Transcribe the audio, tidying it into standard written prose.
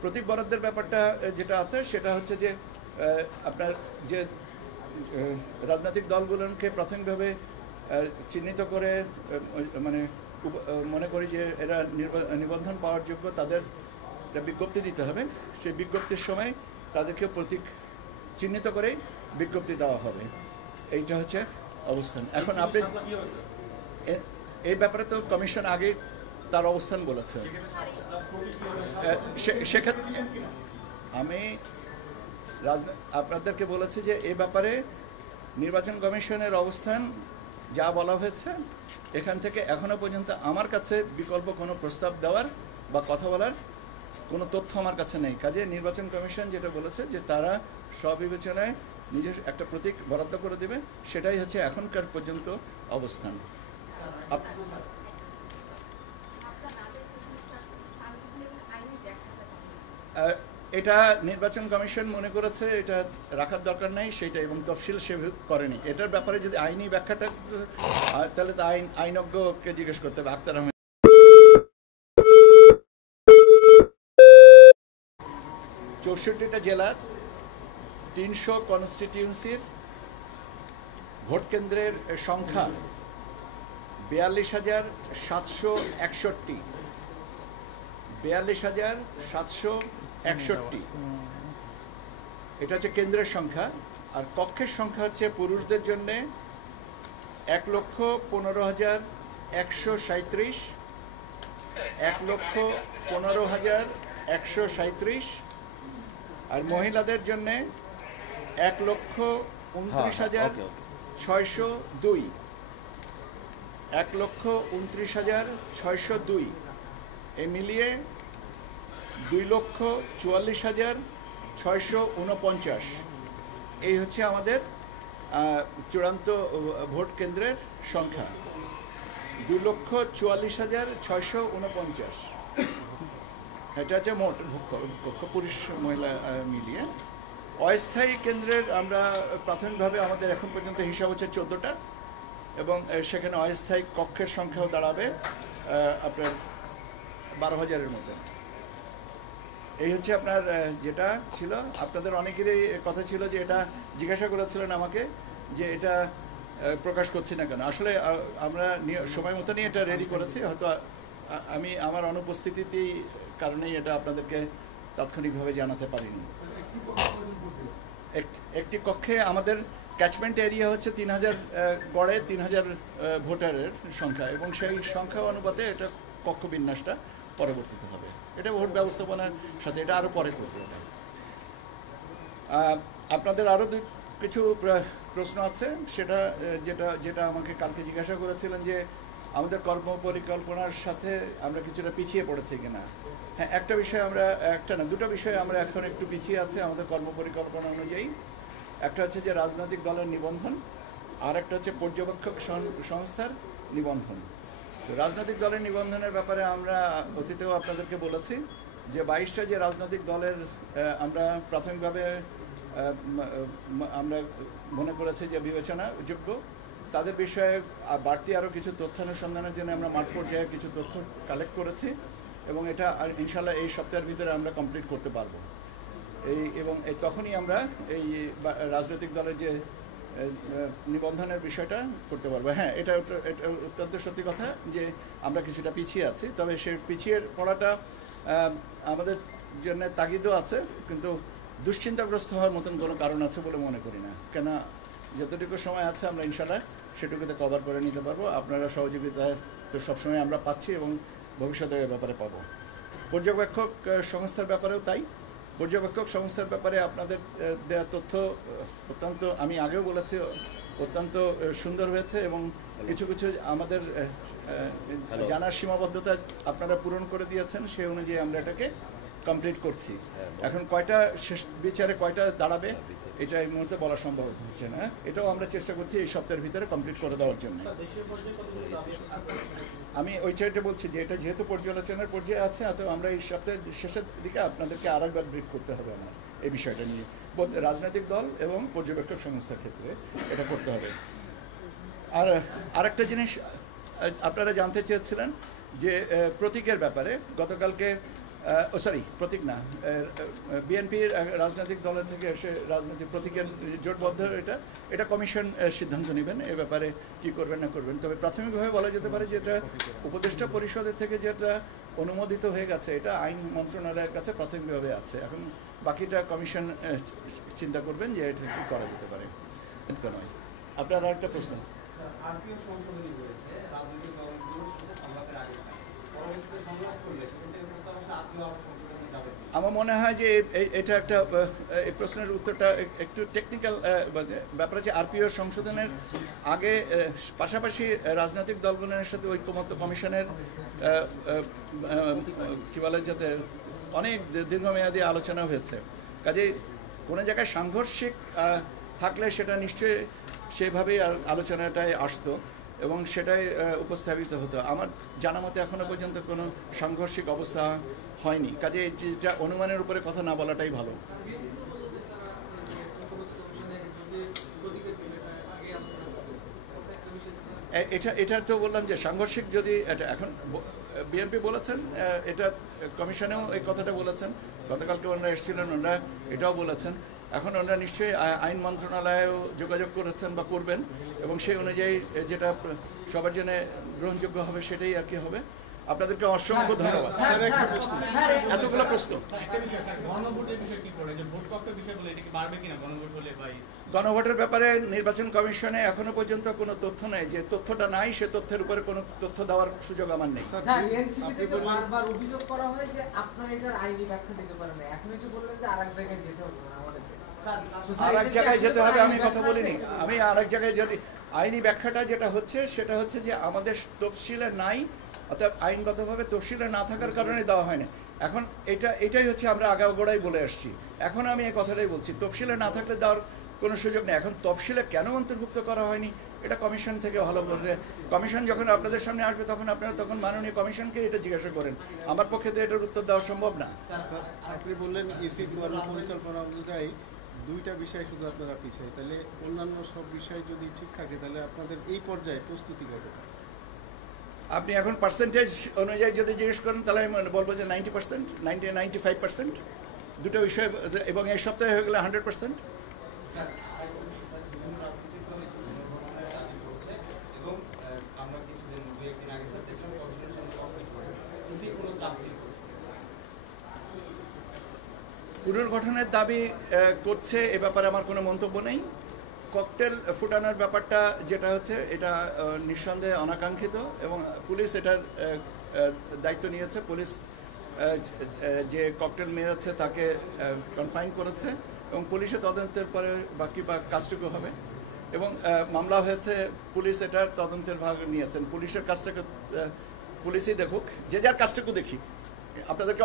প্রতীক বরাদ্দের ব্যাপারটা যেটা আছে সেটা হচ্ছে যে আপনার যে রাজনৈতিক দলগুলোকে প্রাথমিকভাবে চিহ্নিত করে মানে মনে করি যে এরা নিবন্ধন পাওয়ার যোগ্য, তাদের একটা বিজ্ঞপ্তি দিতে হবে। সেই বিজ্ঞপ্তির সময় তাদেরকে প্রতীক চিহ্নিত করেই বিজ্ঞপ্তি দেওয়া হবে। এইটা হচ্ছে অবস্থান। এখন আপনি এই ব্যাপারে তো কমিশন আগে তার অবস্থান বলেছে। সেক্ষেত্রে আমি আপনাদেরকে বলেছি যে এই ব্যাপারে নির্বাচন কমিশনের অবস্থান যা বলা হয়েছে, এখান থেকে এখনো পর্যন্ত আমার কাছে বিকল্প কোনো প্রস্তাব দেওয়ার বা কথা বলার কোনো তথ্য আমার কাছে নেই। কাজে নির্বাচন কমিশন যেটা বলেছে যে তারা স্ববিবেচনায় নিজের একটা প্রতীক বরাদ্দ করে দেবে, সেটাই হচ্ছে এখনকার পর্যন্ত অবস্থান। এটা নির্বাচন কমিশন মনে করেছে এটা রাখার দরকার নেই সেটা, এবং তফসিল সে করেনি। এটার ব্যাপারে যদি আইনি ব্যাখ্যাটা, তাহলে তো আইনজ্ঞকে জিজ্ঞেস করতে হবে। আক্তার আহমেদ 64টা জেলার 300 কনস্টিটিউয়েন্সির ভোট কেন্দ্রের সংখ্যা 42,761। 42,761 এটা হচ্ছে কেন্দ্রের সংখ্যা। আর কক্ষের সংখ্যা হচ্ছে পুরুষদের জন্য 1,15,137, 1,15,137, আর মহিলাদের জন্য 1,29,602, 1,29,602। এই মিলিয়ে 2,44,649। এই হচ্ছে আমাদের চূড়ান্ত ভোট কেন্দ্রের সংখ্যা, 2,44,649। এটা হচ্ছে মোট কক্ষ পুরুষ মহিলা মিলিয়ে। অস্থায়ী কেন্দ্রের আমরা প্রাথমিকভাবে আমাদের এখন পর্যন্ত হিসাব হচ্ছে 14টা, এবং সেখানে অস্থায়ী কক্ষের সংখ্যাও দাঁড়াবে আপনার 12,000-এর মতো। এই হচ্ছে আপনার যেটা ছিল। আপনাদের অনেকেরই কথা ছিল যে এটা জিজ্ঞাসা করেছিলেন আমাকে যে এটা প্রকাশ করছি না কেন। আসলে আমরা সময় মতনই এটা রেডি করেছি, হয়তো আমি আমার অনুপস্থিতিতেই কারণেই এটা আপনাদেরকে তাৎক্ষণিকভাবে জানাতে পারিনি। একটি কক্ষে আমাদের ক্যাচমেন্ট এরিয়া হচ্ছে 3,000, গড়ে 3,000 ভোটারের সংখ্যা, এবং সেই সংখ্যা অনুপাতে এটা কক্ষ বিন্যাসটা পরবর্তীতে হবে। এটা ভোট ব্যবস্থাপনার সাথে এটা আরও পরে করতে হবে। আপনাদের আরও কিছু প্রশ্ন আছে, সেটা যেটা আমাকে কালকে জিজ্ঞাসা করেছিলেন যে আমাদের কর্মপরিকল্পনার সাথে আমরা কিছুটা পিছিয়ে পড়েছি কিনা। হ্যাঁ, একটা বিষয় আমরা, একটা না দুটো বিষয়ে আমরা এখন একটু পিছিয়ে আছে আমাদের কর্মপরিকল্পনা অনুযায়ী। একটা হচ্ছে যে রাজনৈতিক দলের নিবন্ধন, আর একটা হচ্ছে পর্যবেক্ষক সংস্থার নিবন্ধন। তো রাজনৈতিক দলের নিবন্ধনের ব্যাপারে আমরা অতীতেও আপনাদেরকে বলেছি যে 22টা যে রাজনৈতিক দলের আমরা প্রাথমিকভাবে আমরা মনে করেছি যে বিবেচনাযোগ্য, তাদের বিষয়ে বাড়তি আরও কিছু তথ্যানুসন্ধানের জন্য আমরা মাঠ পর্যায়ে কিছু তথ্য কালেক্ট করেছি, এবং এটা ইনশাল্লাহ এই সপ্তাহের ভিতরে আমরা কমপ্লিট করতে পারবো। এবং তখনই আমরা এই রাজনৈতিক দলের যে নিবন্ধনের বিষয়টা করতে পারবো। হ্যাঁ, এটা অত্যন্ত সত্যি কথা যে আমরা কিছুটা পিছিয়ে আছি, তবে সে পিছিয়ে পড়াটা আমাদের জন্য তাগিদও আছে, কিন্তু দুশ্চিন্তাগ্রস্ত হওয়ার মতন কোনো কারণ আছে বলে মনে করি না। কেন, যতটুকু সময় আছে আমরা ইনশাল্লাহ সেটুকুতে কভার করে নিতে পারবো। আপনারা সহযোগিতা তো সবসময় আমরা পাচ্ছি এবং ভবিষ্যতে এ ব্যাপারে পাবো। পর্যবেক্ষক সংস্থার ব্যাপারেও তাই। পর্যবেক্ষক সংস্থার ব্যাপারে আপনাদের দেওয়া তথ্য অত্যন্ত, আমি আগেও বলেছি, অত্যন্ত সুন্দর হয়েছে, এবং কিছু কিছু আমাদের জানার সীমাবদ্ধতা আপনারা পূরণ করে দিয়েছেন, সেই অনুযায়ী আমরা এটাকে কমপ্লিট করছি। এখন কয়টা শেষ বিচারে কয়টা দাঁড়াবে এটা এই মুহূর্তে বলা সম্ভব হচ্ছে না। এটাও আমরা চেষ্টা করছি এই সপ্তাহের ভিতরে কমপ্লিট করে দেওয়ার জন্য। আমি ওই চাইটা বলছি যে এটা যেহেতু পর্যালোচনার পর্যায়ে আছে, অত আমরা এই সপ্তাহের শেষের দিকে আপনাদেরকে আরেকবার ব্রিফ করতে হবে আমার এই বিষয়টা নিয়ে, রাজনৈতিক দল এবং পর্যবেক্ষক সংস্থার ক্ষেত্রে এটা করতে হবে। আর আরেকটা জিনিস আপনারা জানতে চেয়েছিলেন যে প্রতীকের ব্যাপারে। গতকালকে সরি প্রতীক না, বিএনপির রাজনৈতিক দলের থেকে এসে রাজনৈতিক প্রতীকের জোটবদ্ধ এটা কমিশন সিদ্ধান্ত নেবেন এ ব্যাপারে কি করবেন না করবেন। তবে প্রাথমিকভাবে বলা যেতে পারে যে এটা উপদেষ্টা পরিষদের থেকে যেটা অনুমোদিত হয়ে গেছে এটা আইন মন্ত্রণালয়ের কাছে প্রাথমিকভাবে আছে। এখন বাকিটা কমিশন চিন্তা করবেন যে এটা কি করা যেতে পারে। নয় আপনার আর একটা প্রশ্ন, আমার মনে হয় যে এটা একটা এই প্রশ্নের উত্তরটা একটু টেকনিক্যাল ব্যাপার আছে। আরপিও সংশোধনের আগে পাশাপাশি রাজনৈতিক দলগুলোর সাথে ঐক্যমত্য কমিশনের কি বলে যাতে অনেক দীর্ঘমেয়াদী আলোচনা হয়েছে। কাজেই কোনো জায়গায় সাংঘর্ষিক থাকলে সেটা নিশ্চয়ই সেভাবেই আলোচনাটায় আসতো এবং সেটাই উপস্থাপিত হতো। আমার জানা মতে এখনো পর্যন্ত কোনো সাংঘর্ষিক অবস্থা হয়নি, কাজে যেটা অনুমানের উপরে কথা না বলাটাই ভালো। এটা তো বললাম যে সাংঘর্ষিক যদি এটা এখন বিএনপি বলেছেন, এটা কমিশনেও এই কথাটা বলেছেন, গতকালকে ওনারা এসেছিলেন, ওনারা এটাও বলেছেন। এখন ওনারা নিশ্চয়ই আইন মন্ত্রণালয়েও যোগাযোগ করেছেন বা করবেন এবং সেই অনুযায়ী যেটা সবার জন্য গ্রহণযোগ্য হবে সেটাই আর কি হবে। আপনাদেরকে অসংখ্য ধন্যবাদ। এতগুলো প্রশ্ন। গণভোটের ব্যাপারে নির্বাচন কমিশনে এখনো পর্যন্ত কোনো তথ্য নেই, যে তথ্যটা নাই সে তথ্যের উপরে কোনো তথ্য দেওয়ার সুযোগ আমার নেই। বারবার অভিযোগ করা হয় যে আপনারা এটার আইনি ব্যাখ্যা দিতে পারেন না, এখন এসে বললেন যে আরেক জায়গায় যেতে হবে না আমাদের। আরেক জায়গায় যেতে হবে আমি কথা বলিনি, আমি আরেক জায়গায় যদি আইনি ব্যাখ্যাটা যেটা হচ্ছে সেটা হচ্ছে যে আমাদের তফসিলে নাই, অর্থাৎ আইনগতভাবে তফসিলে না থাকার কারণে দেওয়া হয় না। এখন এটাই হচ্ছে আমরা আগাগোড়াই বলে আসছি, এখন আমি এই কথাটাই বলছি, তফসিলে না থাকলে দেওয়ার কোনো সুযোগ নেই। এখন তফসিলে কেন অন্তর্ভুক্ত করা হয়নি এটা কমিশন থেকে ভালো বলবে। কমিশন যখন আপনাদের সামনে আসবে তখন আপনারা তখন মাননীয় কমিশনকে এটা জিজ্ঞাসা করেন, আমার পক্ষে তো এটার উত্তর দেওয়া সম্ভব না। আপনি বললেন ইসি পরিকল্পনা অনুযায়ী দুইটা বিষয় শুধু আপনারা পিছিয়ে, তাহলে অন্যান্য সব বিষয় যদি ঠিক থাকে তাহলে আপনাদের এই পর্যায়ে প্রস্তুতি কতটা? আপনি এখন পার্সেন্টেজ অনুযায়ী যদি জিজ্ঞেস করেন তাহলে আমি বলবো যে 90%, 95%, দুটো বিষয়, এবং এই সপ্তাহে হয়ে গেলে 100%। পুনর্গঠনের দাবি করছে, এ ব্যাপারে আমার কোনো মন্তব্য নেই। ককটেল ফুটানোর ব্যাপারটা যেটা হচ্ছে এটা নিঃসন্দেহে অনাকাঙ্ক্ষিত এবং পুলিশ এটার দায়িত্ব নিয়েছে। পুলিশ যে ককটেল মেরেছে তাকে কনফাইন করেছে এবং পুলিশের তদন্তের পরে বাকি কাজটুকু হবে এবং মামলা হয়েছে, পুলিশ এটার তদন্তের ভাগ নিয়েছেন। পুলিশের কাজটাকে পুলিশই দেখুক, যে যার কাজটুকু দেখি। আপনাদেরকে